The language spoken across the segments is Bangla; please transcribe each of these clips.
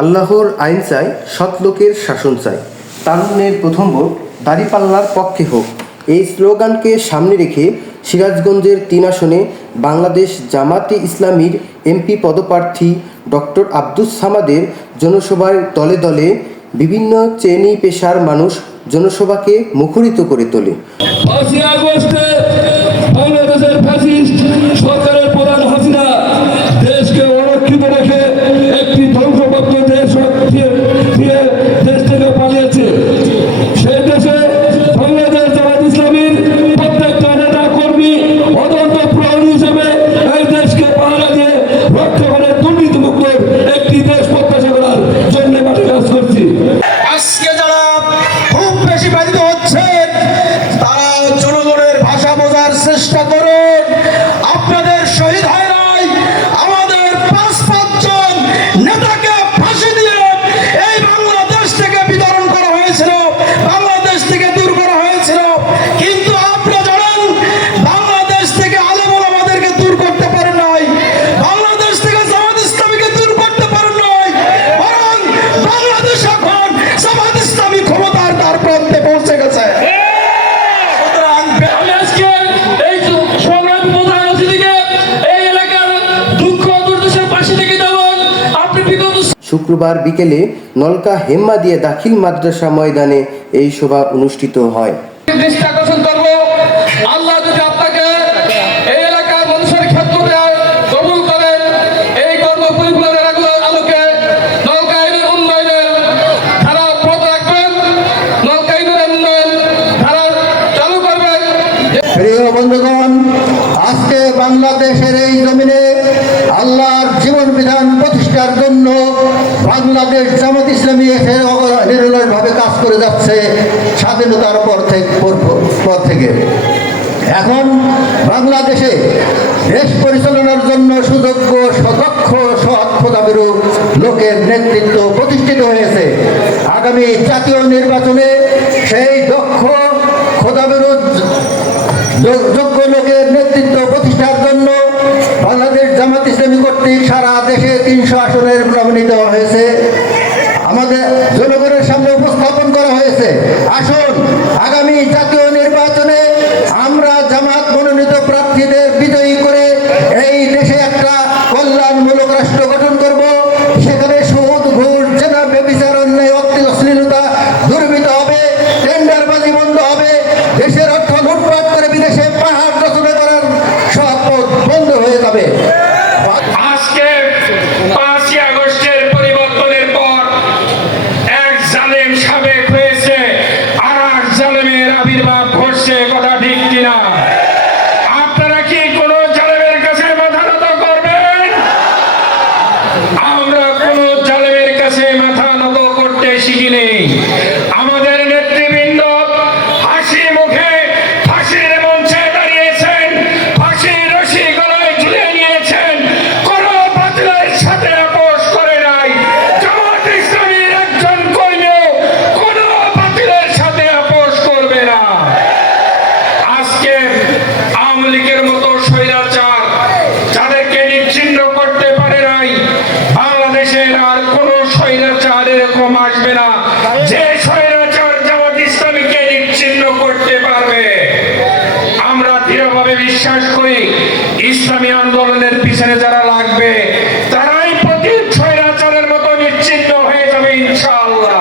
আল্লাহর আইন চাই, সৎ লোকের শাসন চাই, তারুণ্যের প্রথম ভোট দাঁড়িপাল্লার পক্ষে হোক। এই স্লোগানকে সামনে রেখে সিরাজগঞ্জের ৩ আসনে বাংলাদেশ জামাতে ইসলামীর এমপি পদপ্রার্থী ডক্টর আব্দুস সামাদের জনসভায় দলে দলে বিভিন্ন শ্রেণী পেশার মানুষ জনসভাকে মুখরিত করে তোলে। বাংলাদেশের ফ্যাসিস্ট সরকারের প্রধান হাসিনা দেশকে অরক্ষিত রেখে একটি ধ্বংসপ্রাপ্ত দেশ থেকে পালিয়েছে। সেই দেশে বাংলাদেশ জামাত ইসলামীর প্রত্যেকটা নেতা কর্মী অত্যন্ত প্রহরী হিসেবে এই দেশকে পাহারা দিয়ে রক্ষা করে দুর্নীতিমুক্ত একটি দেশ প্রত্যাশা করার জন্য মাঠে কাজ করছি। আজকে যারা খুব বেশি বাধিত হচ্ছে তারা জনগণের ভাষা বোঝার চেষ্টা করুন। আপনাদের শহীদ হয় নাই, আমাদের 5 জন নেতাকে ফাঁসি দিয়ে এই বাংলাদেশ থেকে বিতরণ করা হয়েছিল, বাংলাদেশ থেকে দূর করা হয়েছিল। কিন্তু আপনারা জানেন বাংলাদেশ থেকে আলেম ওলামাদেরকে দূর করতে পারেন নাই, বাংলাদেশ থেকে জামাত ইসলামীকে দূর করতে পারেন নাই, বরং বাংলাদেশ এখন জামাত ইসলামী ক্ষমতার দ্বার প্রান্তে পৌঁছে গেছে। শুক্রবার বিকেলে নলকা হেম্মাদিয়া দাখিল মাদ্রাসা ময়দানে এই সভা অনুষ্ঠিত হয়। দৃষ্টি আকর্ষণ করবো, আল্লাহ যদি আপনাকে এই এলাকার মানুষের ক্ষেত্রে কবুল করেন, এই কর্মপরিকল্পনার আলোকে নলকা ইউনিয়ন উন্নয়নের ধারা অব্যাহত রাখবেন, নলকা ইউনিয়ন উন্নয়ন ধারা চালু করবেন। প্রিয় বন্ধুগণ, আজকে বাংলাদেশের এই জমিনে আল্লাহর জীবন বিধান প্রতিষ্ঠার জন্য বাংলাদেশ জামাত ইসলামী নিরলসভাবে কাজ করে যাচ্ছে স্বাধীনতার পর থেকে। এখন বাংলাদেশে দেশ পরিচালনার জন্য সুযোগ্য সদক্ষ সৎ খোদাভীরু লোকের নেতৃত্ব প্রতিষ্ঠিত হয়েছে। আগামী জাতীয় নির্বাচনে সেই দক্ষ খোদাভীরু যোগ্য লোকের নেতৃত্ব প্রতিষ্ঠার জন্য বাংলাদেশ জামাত ইসলামী কর্তৃক সারা দেশে 300 আসনের মনোনীত হয়েছে। আমাদের জনগণের সামনে উপস্থাপন করা হয়েছে। আসুন আগামী জাতীয় নির্বাচনে আমরা জামাত মনোনীত প্রার্থীদের বিজয়ী করে এই দেশে একটা কল্যাণমূলক রাষ্ট্র গঠন করব। সেখানে সুদ, ঘুষ, জেনা, ব্যভিচার, অন্যায়, অশ্লীলতা দুর্বৃত্ত হবে, টেন্ডারবাজি বন্ধ হবে, দেশের অর্থ লুটপাট করে বিদেশে পাহাড় রচনা করার সব পথ বন্ধ হয়ে যাবে। আজকে 5ই আগস্টের পরিবর্তনের পর এক জালেম সাবেক হয়েছে, আর এক জালেমের আবির্ভাব ঘটছে, কথা ঠিক কিনা? আপনারা কি কোন জালেমের কাছে মাথা নত করবেন? আমরা কোন জালেমের কাছে মাথা নত করতে শিখিনি। আমাদের নেতৃবৃন্দ হাসি মুখে ফাঁসির মঞ্চে দাঁড়িয়েছেন, ফাঁসির রশি গলায় ঝুলিয়ে নিয়েছেন, কোন বাতিলের সাথে আপোষ করে নাই। জামাত ইসলামীর একজন কর্মীও কোন বাতিলের সাথে আপোষ করবে না। আজকে আওয়ামী লীগের মতো স্বৈরাচার যাদেরকে নিচ্ছিন্ন করতে পারে নাই, বাংলাদেশের আর কোন স্বৈরাচার এরকম আসবে না যে স্বৈরাচার জামাত ইসলামীকে নিচ্ছিন্ন করতে পারবে। আমরা দৃঢ়ভাবে বিশ্বাস করি ইসলামী আন্দোলনের পিছনে যারা লাগবে তারাই প্রতি স্বৈরাচারের মতো নিচ্ছিন্ন হয়ে যাবে ইনশাআল্লাহ।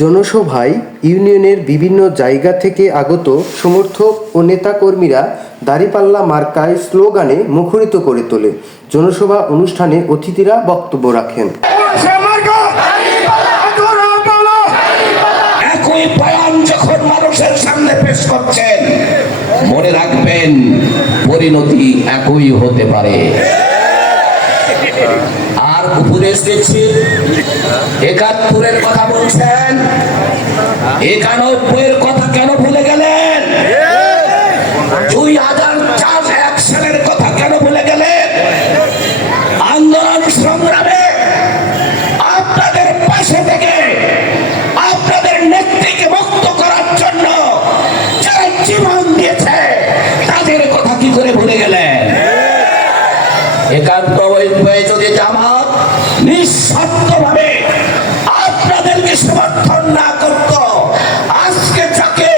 জনসভায় ইউনিয়নের বিভিন্ন জায়গা থেকে আগত সমর্থক ও নেতাকর্মীরা দাঁড়িপাল্লা মার্কায় স্লোগানে মুখরিত করে তোলে। জনসভা অনুষ্ঠানে অতিথিরা বক্তব্য রাখেন। একই বয়ান যখন মানুষের সামনে পেশ করছেন, মনে রাখবেন পরিণতি একই হতে পারে। আর উপদেশ দিচ্ছি, 71-এর কথা বলছেন, 91-এর কথা কেন ভুলে গেলেন? 2001 সালের কথা কেন ভুলে গেলেন? আন্দোলন সংগ্রামে আপনাদের পাশে থেকে আপনাদের নেত্রীকে মুক্ত করার জন্য যারা জীবন দিয়েছে তাদের কথা কি করে ভুলে গেলেন? একান্ত যদি জামাত নিঃ শক্তভাবে আপনাদেরকে সমর্থন না করত, আজকে যাকে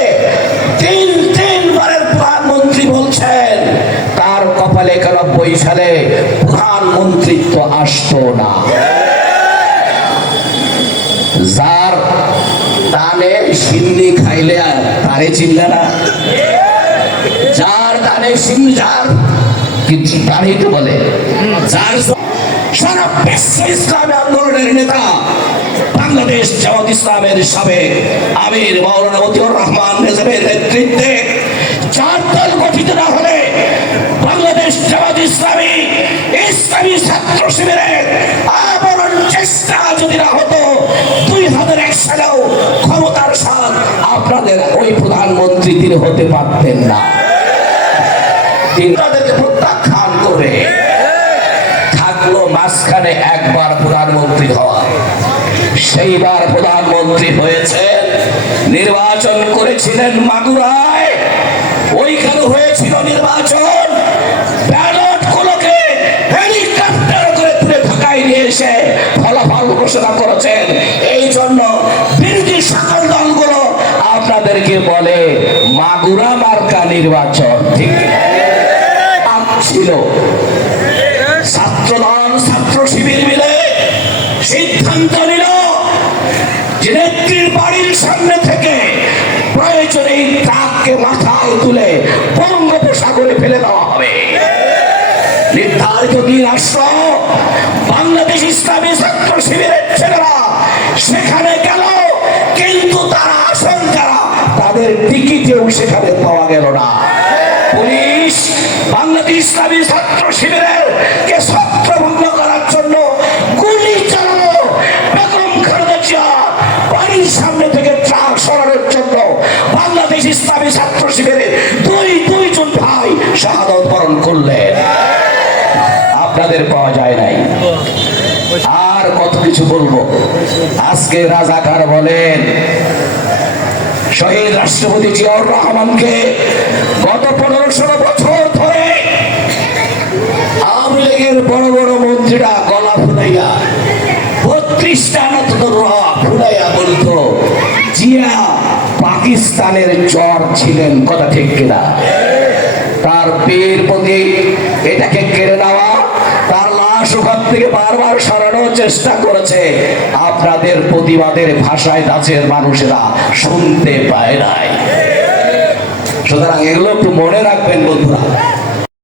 তিনবারের প্রধানমন্ত্রী বলছেন তার কপালে 91 সালে প্রধানমন্ত্রিত্ব আসতো না। যার দানে সিন্নি খাইলে তারে চিনলে না, যার দানে সিন্নি, যার কিন্তু তারই তো বলে, যার সারা বিশ্ব ইসলামী আন্দোলনের নেতা বাংলাদেশ জামাত ইসলামের সাবেক আমির মাওলানা মতিউর রহমান রেজাবের নেতৃত্বে 4 দল গঠিত না হলে বাংলাদেশ জামাত ইসলামী ইসলামী ছাত্র শিবিরের আবরণ চেষ্টা যদি না হতো 2001 সালেও ক্ষমতার স্বাদ আপনাদের ওই প্রধানমন্ত্রী তিনি হতে পারতেন না। তিনি তাদেরকে প্রত্যাখ্যান করে থাকলো মাঝখানে একবার প্রধানমন্ত্রী হওয়া। সেইবার প্রধানমন্ত্রী হয়েছে, নির্বাচন করেছিলেন মাগুরায়, ওইখানে হয়েছিল নির্বাচন, ব্যালট গুলোকে হেলিকপ্টার করে তুলে ঢাকায় নিয়ে এসে ফলাফল ঘোষণা করেছেন। এই জন্য বিরোধী সকল দলগুলো আপনাদেরকে বলে মাগুরা মার্কা নির্বাচন ঠিক ছিল। ছাত্রদল ছাত্র শিবির মিলে সিদ্ধান্ত নিল যে নেত্রীর বাড়ির সামনে থেকে প্রয়োজনে ট্রাককে মাথায় তুলে বঙ্গোপসাগরে ফেলে দেওয়া হবে। নির্ধারিত দিন আসলো, বাংলাদেশ ইসলামী ছাত্র শিবিরের ছেলেরা সেখানে গেল, কিন্তু তারা আসল যারা তাদের টিকিটেও সেখানে পাওয়া গেল না। পুলিশ বাংলাদেশ ইসলামী ছাত্র শিবিরের কে ছত্রভঙ্গ করার জন্য গুলি চালানো, বেগম খালেদা জিয়া বাড়ির সামনে থেকে ট্রাক সরানোর জন্য বাংলাদেশ ইসলামী ছাত্র শিবিরের দুইজন ভাই শাহাদত বরণ করলেন। আপনাদের পাওয়া যায় নাই। আর কত কিছু বলবো। আজকে রাজাকার বলেন, শহীদ রাষ্ট্রপতি জিয়াউর রহমানকে গত 15-16 বছর ধরে আওয়ামী লীগের বড় বড় মন্ত্রীরা গলা ফুলাইয়া 32টা ফুলাইয়া বলতো জিয়া পাকিস্তানের চর ছিলেন, কথা ঠিক কিনা? তার পীর প্রতি এটাকে কেড়ে নেওয়া, তার লাশ ওখান থেকে বারবার সরানোর চেষ্টা করেছে। আপনাদের প্রতিবাদের ভাষায় দাঁচের মানুষেরা শুনতে পায় নাই। সুতরাং এগুলো একটু মনে রাখবেন বন্ধুরা।